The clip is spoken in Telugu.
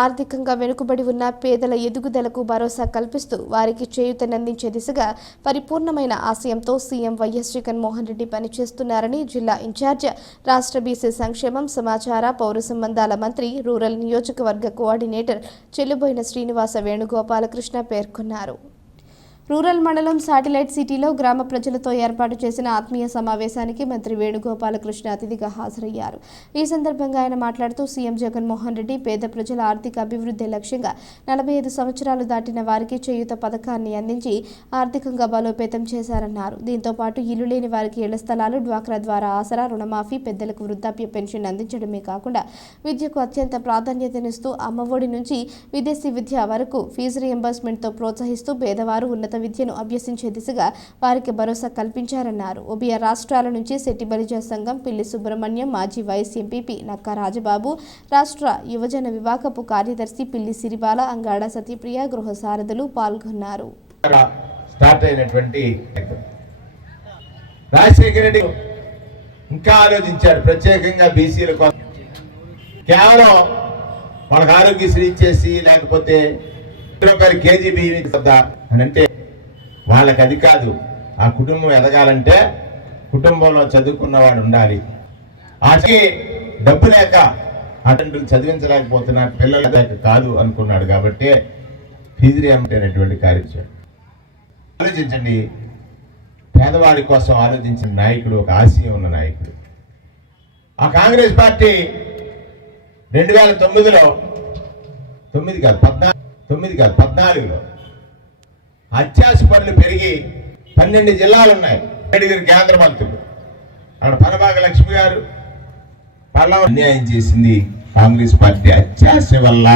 ఆర్థికంగా వెనుకబడి ఉన్న పేదల ఎదుగుదలకు భరోసా కల్పిస్తూ వారికి చేయూతనందించే దిశగా పరిపూర్ణమైన ఆశయంతో సీఎం వైఎస్ జగన్మోహన్ రెడ్డి పనిచేస్తున్నారని జిల్లా ఇన్ఛార్జ్ రాష్ట్ర బీసీ సంక్షేమం సమాచార పౌర సంబంధాల మంత్రి రూరల్ నియోజకవర్గ కోఆర్డినేటర్ చెల్లుబోయిన శ్రీనివాస వేణుగోపాలకృష్ణ పేర్కొన్నారు. రూరల్ మండలం శాటిలైట్ సిటీలో గ్రామ ప్రజలతో ఏర్పాటు చేసిన ఆత్మీయ సమావేశానికి మంత్రి వేణుగోపాలకృష్ణ అతిథిగా హాజరయ్యారు. ఈ సందర్భంగా ఆయన మాట్లాడుతూ సీఎం జగన్మోహన్ రెడ్డి పేద ప్రజల ఆర్థిక అభివృద్ధి లక్ష్యంగా 45 సంవత్సరాలు దాటిన వారికి చేయూత పథకాన్ని అందించి ఆర్థికంగా బలోపేతం చేశారన్నారు. దీంతో పాటు ఇల్లు లేని వారికి ఇళ్ల స్థలాలు, డ్వాక్రా ద్వారా ఆసరా, రుణమాఫీ, పెద్దలకు వృద్ధాప్య పెన్షన్ అందించడమే కాకుండా విద్యకు అత్యంత ప్రాధాన్యతనిస్తూ అమ్మఒడి నుంచి విదేశీ విద్య వరకు ఫీజు రియంబర్స్మెంట్తో ప్రోత్సహిస్తూ పేదవారు ఉన్నత విద్యను అభ్యసించే దిశగా వారికి భరోసా కల్పించారన్నారు. ఉభయ రాష్ట్రాల నుంచి శెట్టి బలిజ సంఘం, పిల్లి సుబ్రహ్మణ్యం, మాజీ వైస్ ఎంపీపీ నక్కా రాజబాబు, రాష్ట్ర యువజన విభాగపు కార్యదర్శి పిల్లి సిరిబాల, అంగాడ సత్యప్రియ, గృహ సారథులు పాల్గొన్నారు. రాజశేఖర రెడ్డి ఇంకా ఆలోచించారు ప్రత్యేకంగా బీసీల కోసం. కేవలం వాళ్ళకి ఆరోగ్యశ్రీ ఇచ్చేసి లేకపోతే రూపాయలు కేజీ బియ్యం అని అంటే వాళ్ళకి అది కాదు. ఆ కుటుంబం ఎదగాలంటే కుటుంబంలో చదువుకున్నవాడు ఉండాలి. ఆకి డబ్బు లేక అటెండులు చదివించలేకపోతున్న పిల్లల లేక కాదు అనుకున్నాడు. కాబట్టి ఫీజు రియంబర్స్మెంట్ అనేటువంటి కార్యక్రమం ఆలోచించండి. పేదవాడి కోసం ఆలోచించిన నాయకుడు, ఒక ఆశయం ఉన్న నాయకుడు. ఆ కాంగ్రెస్ పార్టీ 2009లో 14లో అత్యాశ పనులు పెరిగి 12 జిల్లాలు ఉన్నాయి. 7 కేంద్ర మంత్రులు. అక్కడ పనబాగ లక్ష్మి గారు అన్యాయం చేసింది కాంగ్రెస్ పార్టీ అత్యాశ వల్ల.